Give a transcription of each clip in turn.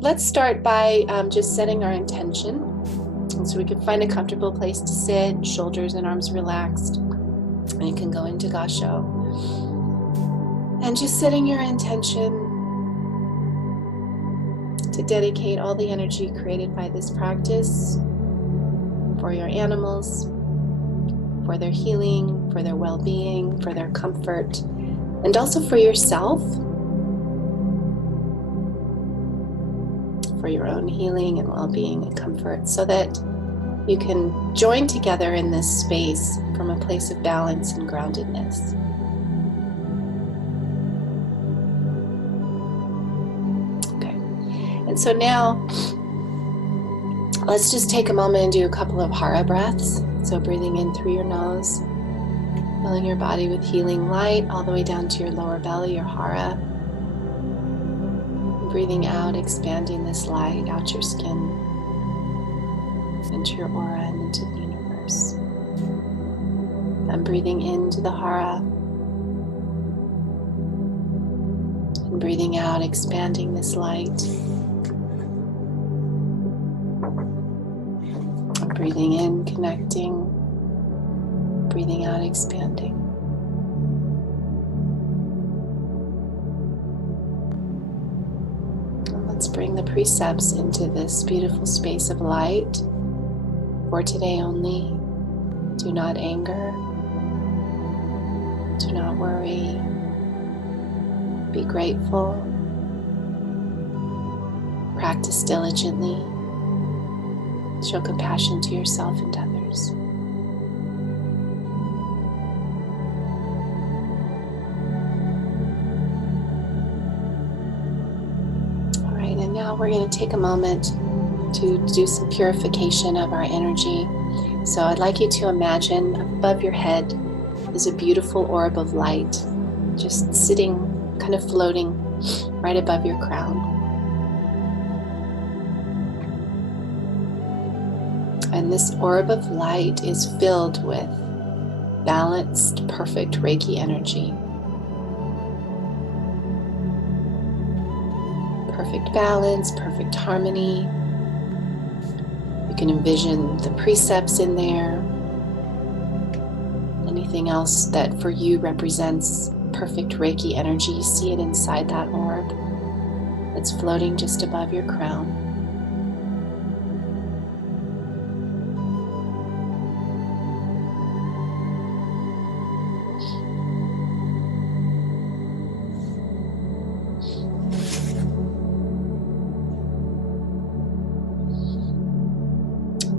let's start by just setting our intention. And so we can find a comfortable place to sit, shoulders and arms relaxed. And you can go into Gasho. And just setting your intention to dedicate all the energy created by this practice for your animals, for their healing, for their well-being, for their comfort, and also for yourself, for your own healing and well-being and comfort, so that you can join together in this space from a place of balance and groundedness. Okay, and so now let's just take a moment and do a couple of hara breaths. So breathing in through your nose, filling your body with healing light all the way down to your lower belly, your hara. Breathing out, expanding this light out your skin, into your aura and into the universe. I'm breathing into the hara and breathing out, expanding this light. Breathing in, connecting, breathing out, expanding. Let's bring the precepts into this beautiful space of light. For today only, do not anger, do not worry, be grateful, practice diligently, show compassion to yourself and others. Now we're going to take a moment to do some purification of our energy. So I'd like you to imagine above your head is a beautiful orb of light, just sitting, kind of floating right above your crown. And this orb of light is filled with balanced, perfect Reiki energy. Perfect balance, perfect harmony. You can envision the precepts in there. Anything else that for you represents perfect Reiki energy, you see it inside that orb. It's floating just above your crown.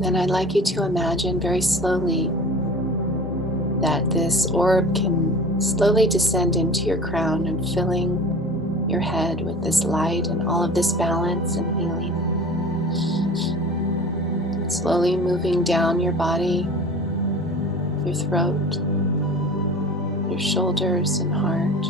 Then I'd like you to imagine very slowly that this orb can slowly descend into your crown and filling your head with this light and all of this balance and healing. Slowly moving down your body, your throat, your shoulders and heart,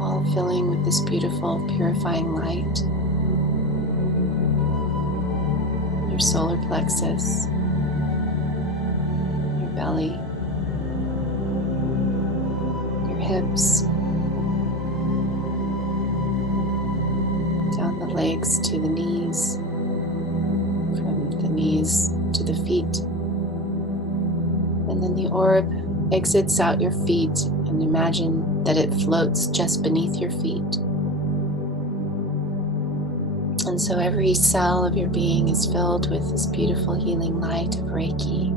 all filling with this beautiful purifying light. Your solar plexus, your belly, your hips, down the legs to the knees, from the knees to the feet. And then the orb exits out your feet, and imagine that it floats just beneath your feet. And so every cell of your being is filled with this beautiful healing light of Reiki.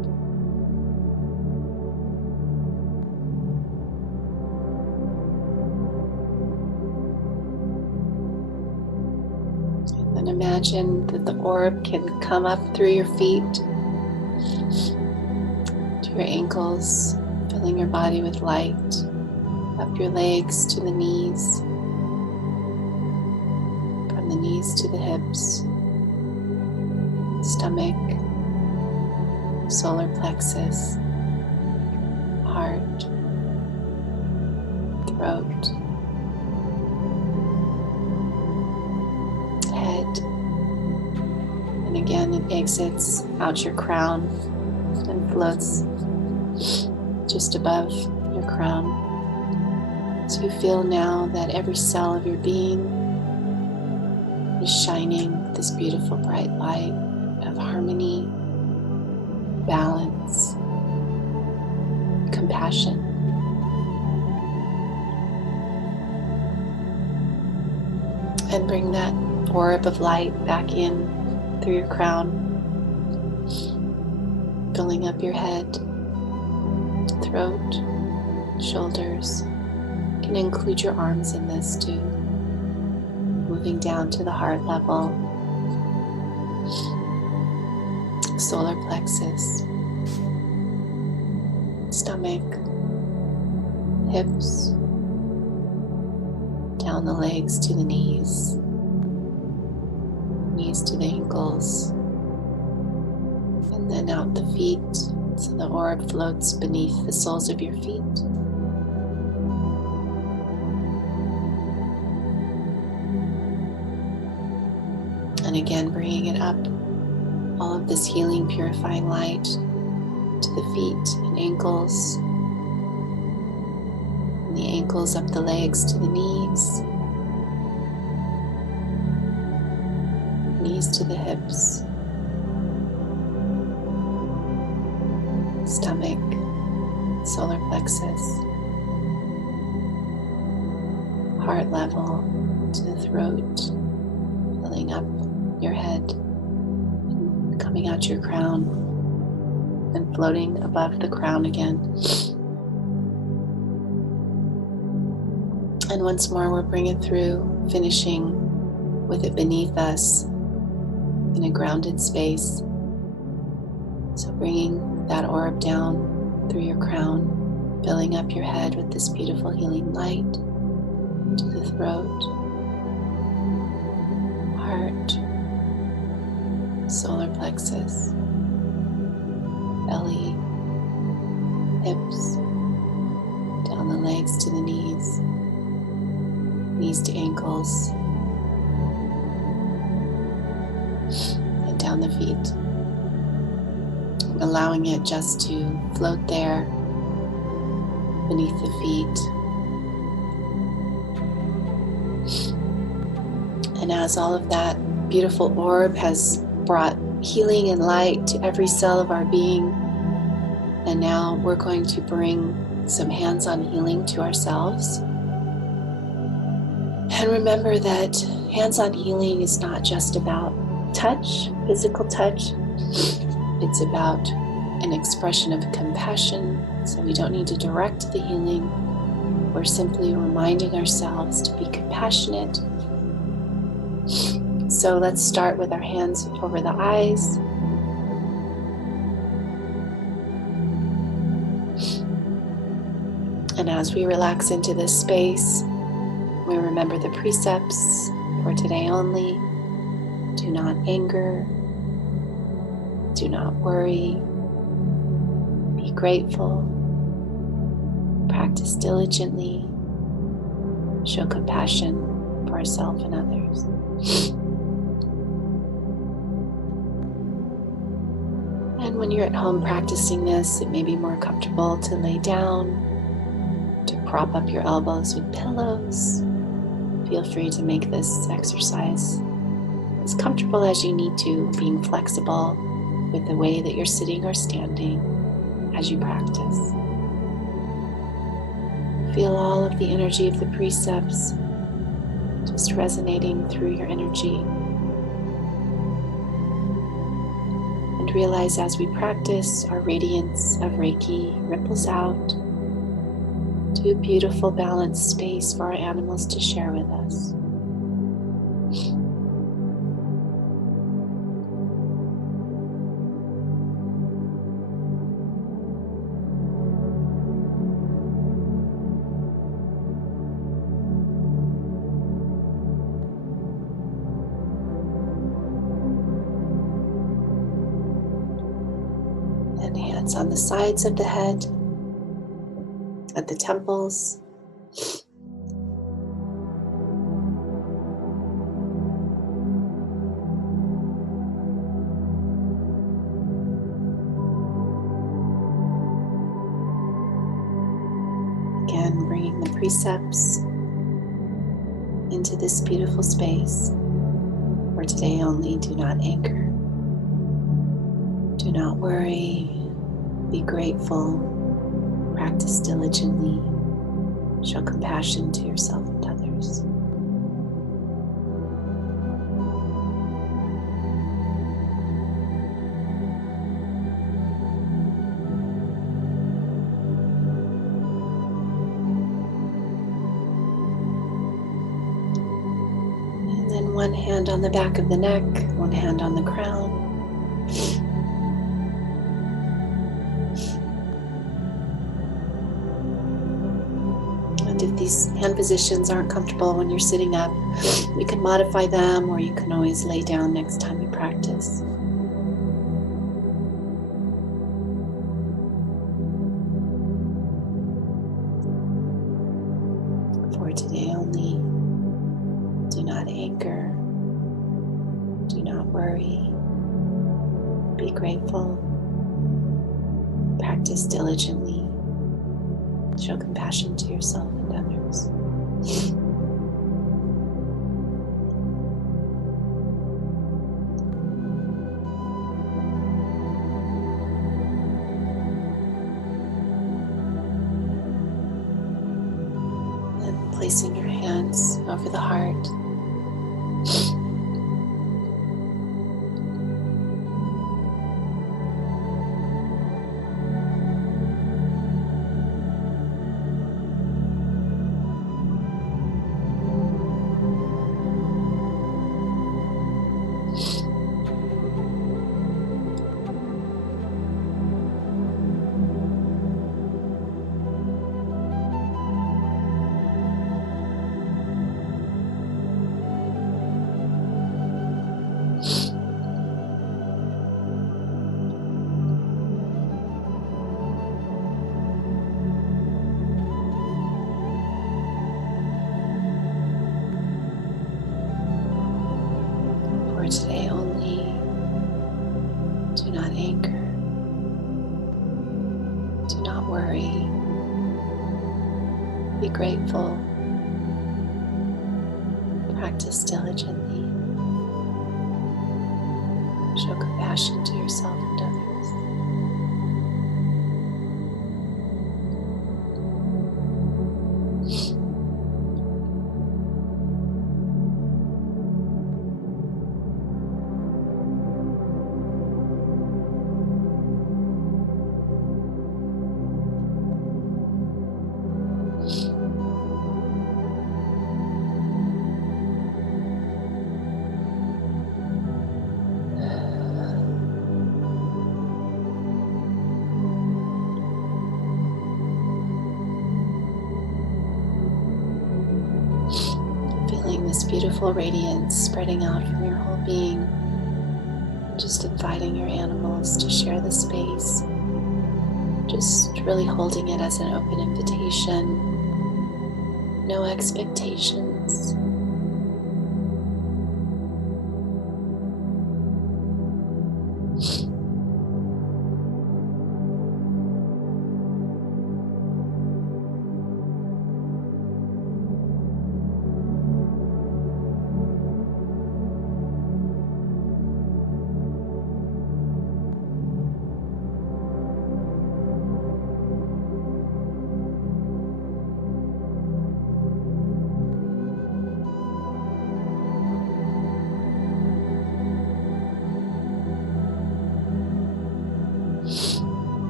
And then imagine that the orb can come up through your feet to your ankles, filling your body with light, up your legs to the knees, the knees to the hips, stomach, solar plexus, heart, throat, head, and again it exits out your crown and floats just above your crown. So you feel now that every cell of your being is shining this beautiful bright light of harmony, balance, compassion. And bring that orb of light back in through your crown, filling up your head, throat, shoulders. You can include your arms in this too. Moving down to the heart level, solar plexus, stomach, hips, down the legs to the knees, knees to the ankles, and then out the feet so the orb floats beneath the soles of your feet. And again, bringing it up, all of this healing, purifying light to the feet and ankles, and the ankles up the legs to the knees, knees to the hips, stomach, solar plexus, heart level to the throat, filling up your head, and coming out your crown, and floating above the crown again. And once more, we'll bring it through, finishing with it beneath us in a grounded space. So bringing that orb down through your crown, filling up your head with this beautiful healing light to the throat, heart, solar plexus, belly, hips, down the legs to the knees, knees to ankles, and down the feet. Allowing it just to float there beneath the feet. And as all of that beautiful orb has brought healing and light to every cell of our being, and now we're going to bring some hands-on healing to ourselves. And remember that hands-on healing is not just about touch, physical touch. It's about an expression of compassion, so we don't need to direct the healing. We're simply reminding ourselves to be compassionate. So let's start with our hands over the eyes. And as we relax into this space, we remember the precepts for today only. Do not anger. Do not worry. Be grateful. Practice diligently. Show compassion for ourselves and others. And when you're at home practicing this, it may be more comfortable to lay down, to prop up your elbows with pillows. Feel free to make this exercise as comfortable as you need to, being flexible with the way that you're sitting or standing as you practice. Feel all of the energy of the precepts just resonating through your energy. And realize as we practice, our radiance of Reiki ripples out to a beautiful balanced space for our animals to share with us. And hands on the sides of the head, at the temples. Again, bringing the precepts into this beautiful space. For today only, do not anchor. Do not worry. Be grateful. Practice diligently. Show compassion to yourself and others. And then one hand on the back of the neck, one hand on the crown. And if these hand positions aren't comfortable when you're sitting up, you can modify them, or you can always lay down next time you practice. For today only, do not anchor, do not worry, be grateful, practice diligently, show compassion to yourself and others. And placing your hands over the heart. For today only, do not anchor, do not worry, be grateful, practice diligently, show compassion to yourself and others. Feeling this beautiful radiance spreading out from your whole being. Just inviting your animals to share the space. Just really holding it as an open invitation. No expectations.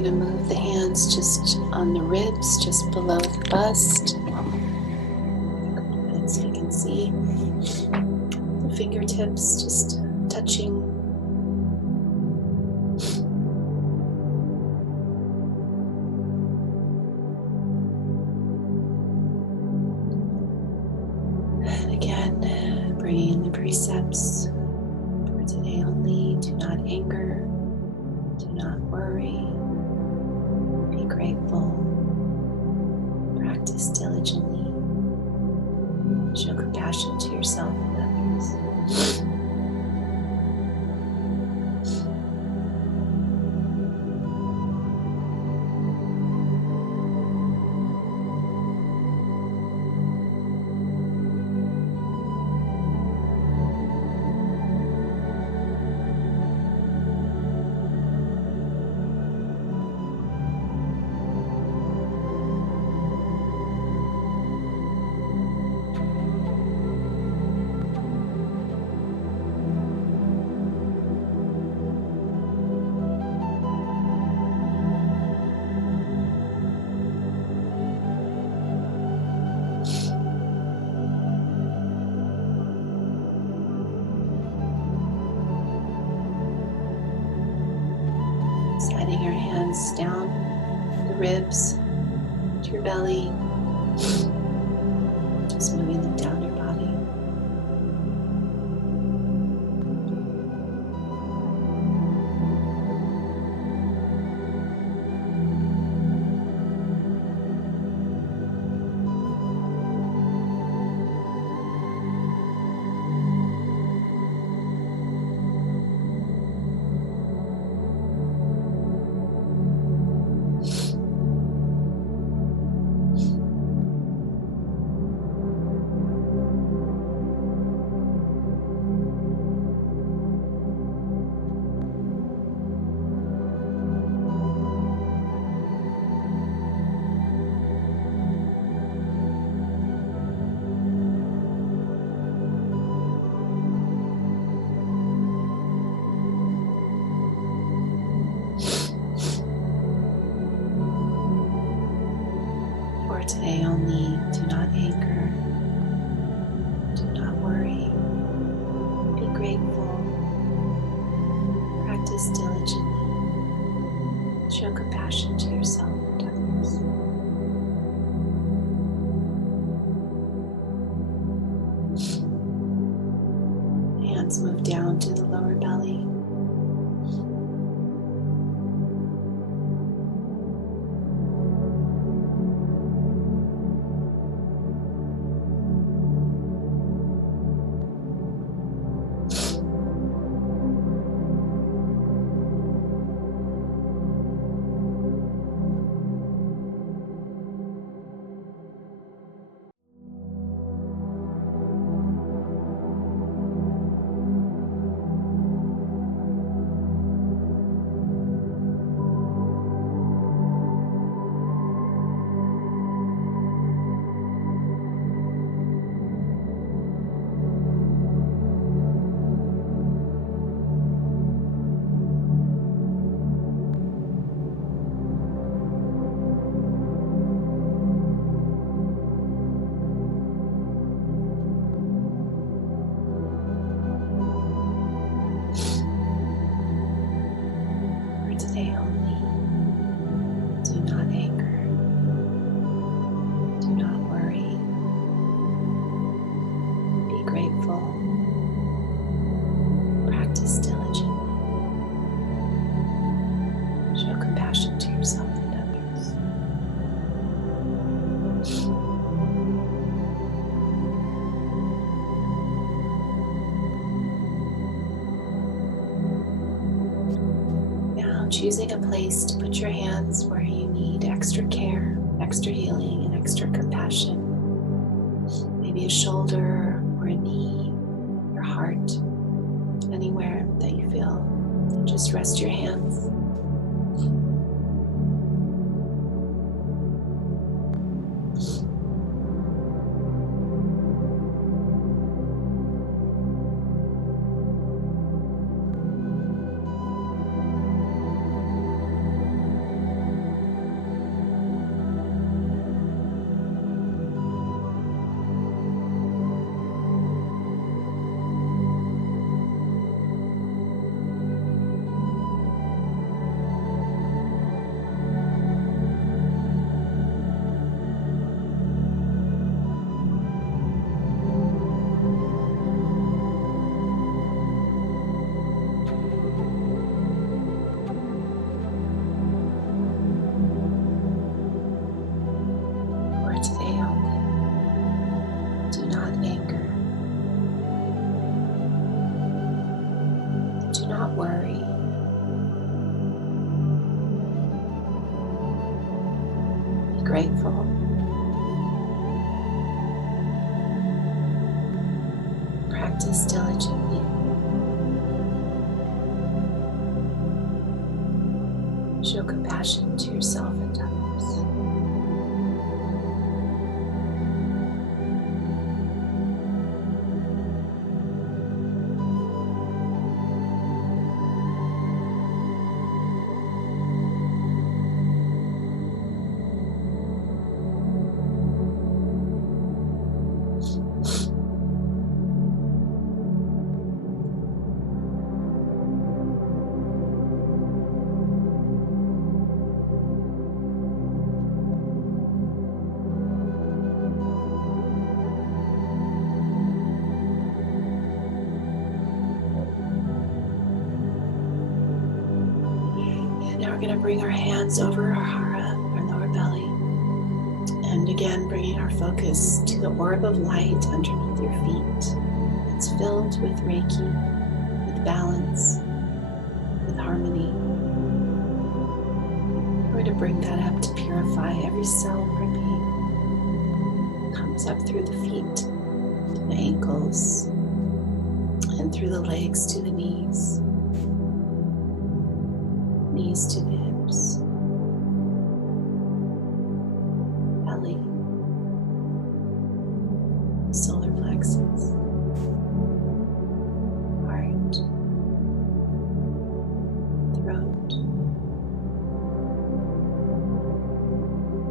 We're going to move the hands just on the ribs, just below the bust. And so you can see the fingertips just touching. And again, bringing in the precepts for today only. Do not anger. Do not worry. Be grateful. Practice diligently. Show compassion to yourself and others. Sliding your hands down the ribs to your belly, just moving them down your body. For today only, do not anger, do not worry, be grateful, practice diligently, show compassion to yourself and others. Hands move down to the lower belly. Today only, do not anger, do not worry, be grateful, practice diligently, show compassion to yourself and others. Now choosing a place to put your hands where you need extra care, extra healing, and extra compassion. Maybe a shoulder or a knee, your heart, anywhere that you feel. Just rest your hands. grateful. Practice diligently. Show compassion to yourself and others. Now we're going to bring our hands over our hara, our lower belly. And again, bringing our focus to the orb of light underneath your feet. It's filled with Reiki, with balance, with harmony. We're going to bring that up to purify every cell of our being. Comes up through the feet, to the ankles, and through the legs to the knees. Knees to the hips, belly, solar plexus, heart, throat,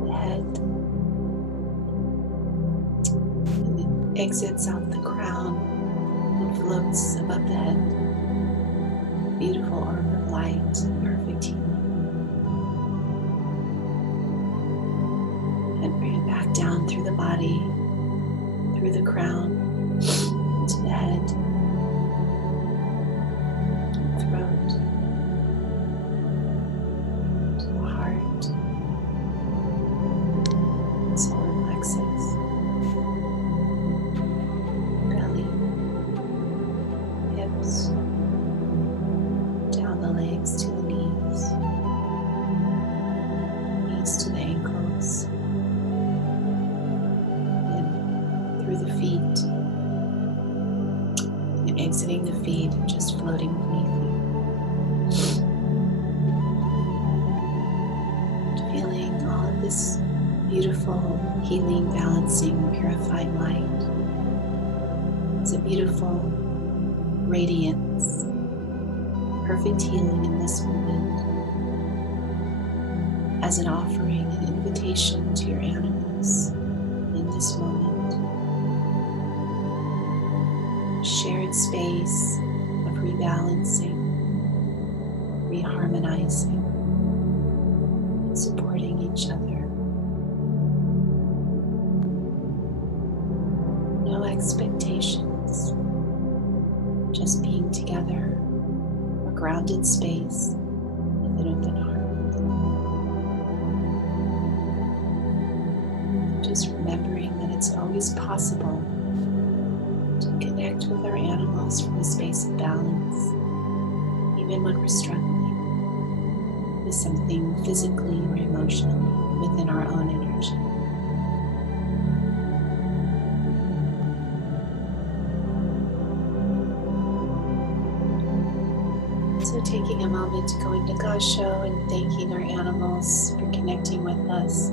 the head, and it exits out the crown and floats above the head. Beautiful orb of light, perfect healing. And bring it back down through the body, through the crown, to the head, throat, to the heart, solar plexus, belly, hips, down the legs to the knees, knees to the ankles, and through the feet, and exiting the feet and just floating beneath you. Feeling all of this beautiful, healing, balancing, purifying light. It's a beautiful radiance. Perfect healing in this moment as an offering, an invitation to your animals in this moment. Shared space of rebalancing, reharmonizing, supporting each other. No expectations, just being together. Grounded space with an open heart. Just remembering that it's always possible to connect with our animals from a space of balance, even when we're struggling with something physically or emotionally within our own energy. So taking a moment to go into Gasho and thanking our animals for connecting with us,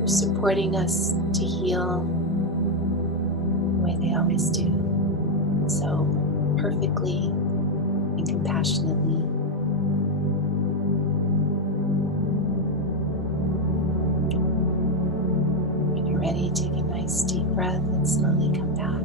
for supporting us to heal the way they always do, so perfectly and compassionately. When you're ready, take a nice deep breath and slowly come back.